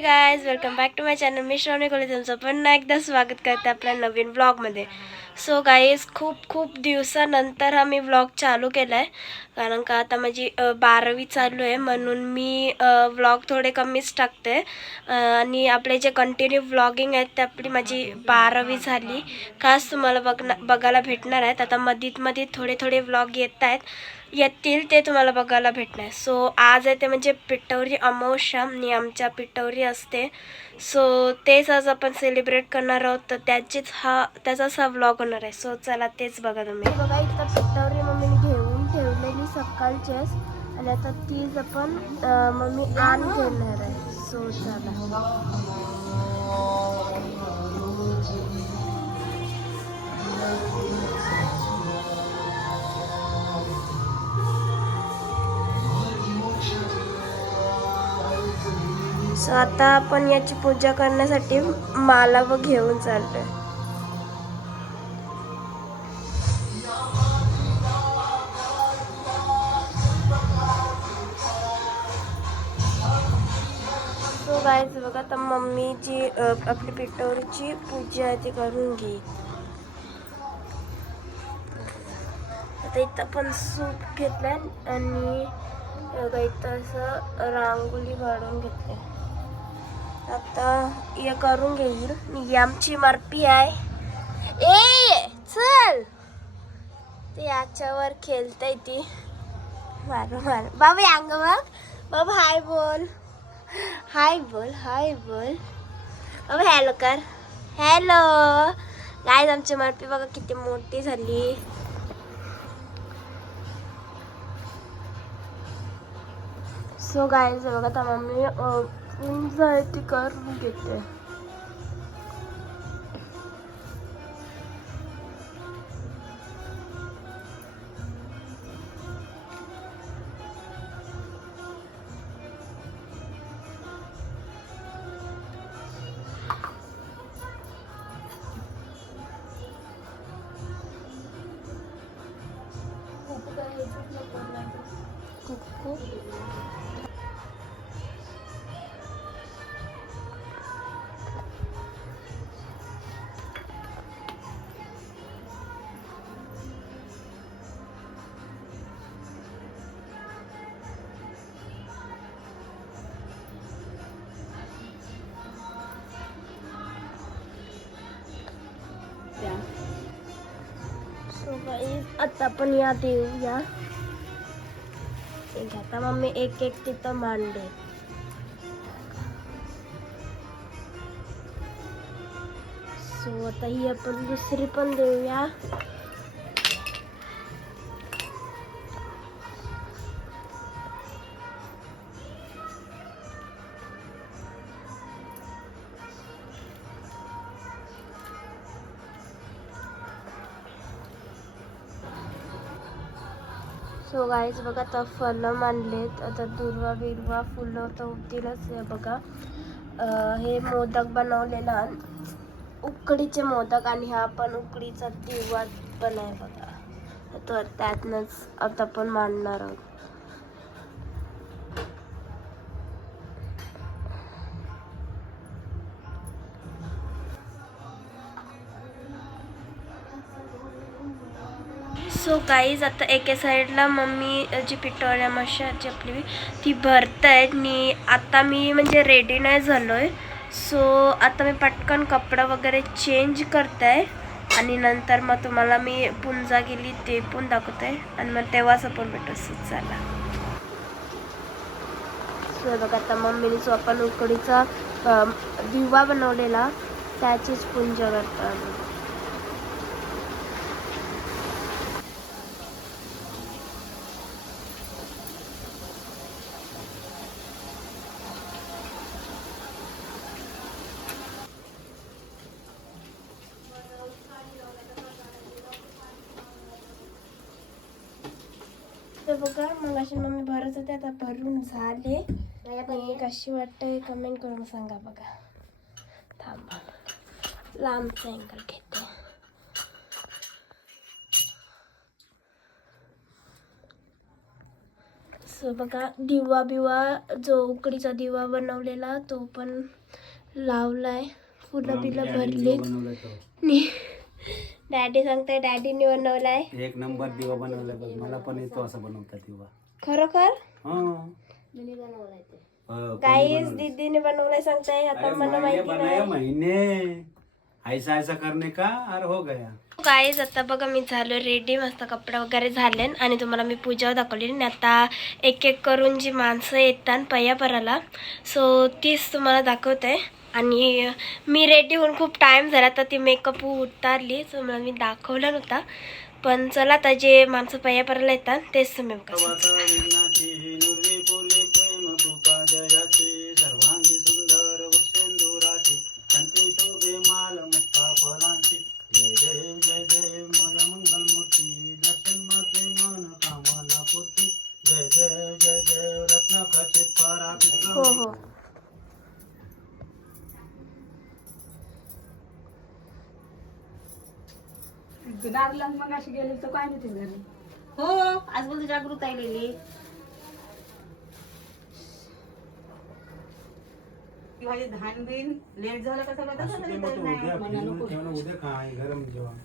Guys welcome back to my channel मी श्रावणी कोले तुमचं पुन्हा एकदा स्वागत करते आपल्या नवीन ब्लॉगमध्ये सो गाईज खूप खूप दिवसानंतर हा मी व्लॉग चालू केला आहे कारण का आता माझी बारावी चालू आहे. म्हणून मी व्लॉग थोडे कमीच टाकते. आणि आपले जे कंटिन्यू व्लॉगिंग आहेत ते आपली माझी बारावी झाली. खास तुम्हाला बघना बघायला भेटणार आहेत. आता मधीत मध्ये थोडे थोडे व्लॉग येत आहेत. येतील ते तुम्हाला बघायला भेटणार. सो आज आहे ते म्हणजे पिठवरी अमावस्या आणि आमच्या पिठवरी असते. सो तेच आज आपण सेलिब्रेट करणार आहोत. तर त्याचीच हा त्याचाच हा व्लॉग होणार आहे. सो चला तेच बघा तुम्ही. बघा इतका पिठावरी मम्मीने घेऊन ठेवलेली सकाळचेच आणि आता तीच आपण मम्मी आण घेणार आहे. सो चला. सो आता आपण याची पूजा करण्यासाठी माला व घेऊन चाललोय. गायच बघा आता मम्मीची आपली पिठोरीची पूजा आहे ती करून घे. आता इथं पण सूप घेतलाय आणि इथं असं रांगोळी काढून घेतली. आता हे करून घेईल. ही आमची मरपी आहे. ए चल. ते याच्यावर खेळतय ती. मार मार. बाबा अंग बघ. बाबा हाय बोल. हाय बोल हाय बोल. अब हॅलो कर. हॅलो काय आमची मारपी बघा किती मोठी झाली. सो गायज बघा तर मम्मी पूजा आहे ती करून घेते. आता पण या देऊया ठीक आहे आता मम्मी एक एक तिथं मांडे सो आता ही आपण दुसरी पण देऊया सो गाईज बघा आता फळं मांडलेत. आता दुर्वा बिरवा फुलं तर होतीलच बघा. हे मोदक बनवलेला उकडीचे मोदक आणि हा पण उकडीचा दिवा पण आहे बघा. तर त्यातनंच आता पण मांडणार आहोत. सो गाईज आता एके साईडला मम्मी जी पिटोऱ्या मशाची आपली ती भरत आहेत आणि आता मी म्हणजे रेडी नाही झालो आहे सो आता मी पटकन कपडा वगैरे चेंज करत आहे आणि नंतर मग तुम्हाला मी पुंजा गेली ते पण दाखवते आणि मग तेव्हाच आपण भेटू झाला चला. सो बघा आता मम्मीने जो आपण उकडीचा दिवा बनवलेला त्याचीच पुंजा करतो बघा मग अशी मम्मी भरत होते आता भरून झाले. आणि कशी वाटते कमेंट करून सांगा बघा. थांबा लांबचा अँगल घेते. सो बघा दिवा बिवा जो उकडीचा दिवा बनवलेला तो पण लावलाय. फुलं बिलं भरलीत. नी डॅडी सांगते डॅडीने बनवलाय. एक नंबर दिवा बनवला बघ. मला पण येतो असं बनवता दिवा. खरोखर? काहीच बनवलं? दीदीने बनवलाय सांगताय आता मला माहिती नाही. महीने ऐसा ऐसा करने का? अरे हो गया. काहीच आता बघा मी झालो रेडी मस्त कपडे वगैरे झाले आणि तुम्हाला मी पूजा दाखवली आणि आता एक एक करून जी माणसं येतात पयापराला सो तीच तुम्हाला दाखवते. आणि मी रेडी होऊन खूप टाईम झाला तर ती मेकअप उतारली सो मला मी दाखवला नव्हता. पण चला आता जे माणसं पया पयापराला येतात तेच तुम्ही हो हो. दारला मग अशी गेली तर काय नाही ते घरी? हो आज बोलतो जागृत आलेली. माझे धान बिन लेट झालं कसं तसं तरी तरी नाही उद्या उद्या काय? गरम जेवण.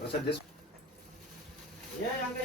बस रे. काका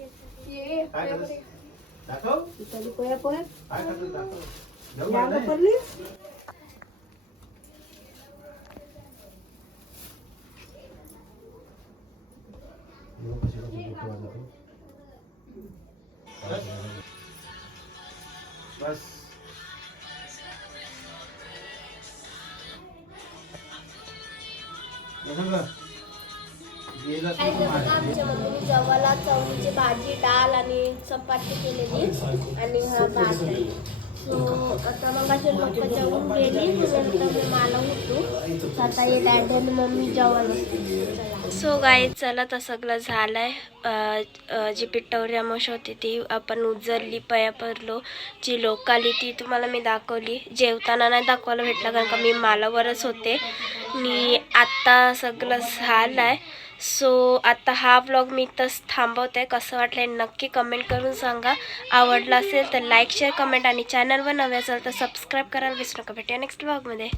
काय खातस दाखव. इथली पोया पोया. काय खातस दाखव. जाऊ या का गं पडली? बस. काय सुरू बघा मागे. आमच्या मम्मीने जवाला चवळीची भाजी डाळ आणि चपाती केलेली. आणि हा भात. आहे सो आता लोक जेवून गेली नंतर मी मला होतो. आता ये डॅडी आणि मम्मी जेवायला सो गाई चला तर सगळं झालंय. अं, अं, जी पिठवरी अमावस्या होती ती आपण उजरली पया पडलो. जी लोक आली ती तुम्हाला मी दाखवली. जेवताना नाही दाखवायला भेटलं कारण का मी मालावरच होते. आणि आत्ता सगळं झालंय. सो आता हा व्लॉग मी इथंच थांबवते. कसं वाटलं नक्की कमेंट करून सांगा. आवडला असेल तर लाईक शेअर कमेंट आणि चॅनलवर नवे असेल तर सबस्क्राईब करायला विसरू नका. भेटूया नेक्स्ट ब्लॉगमध्ये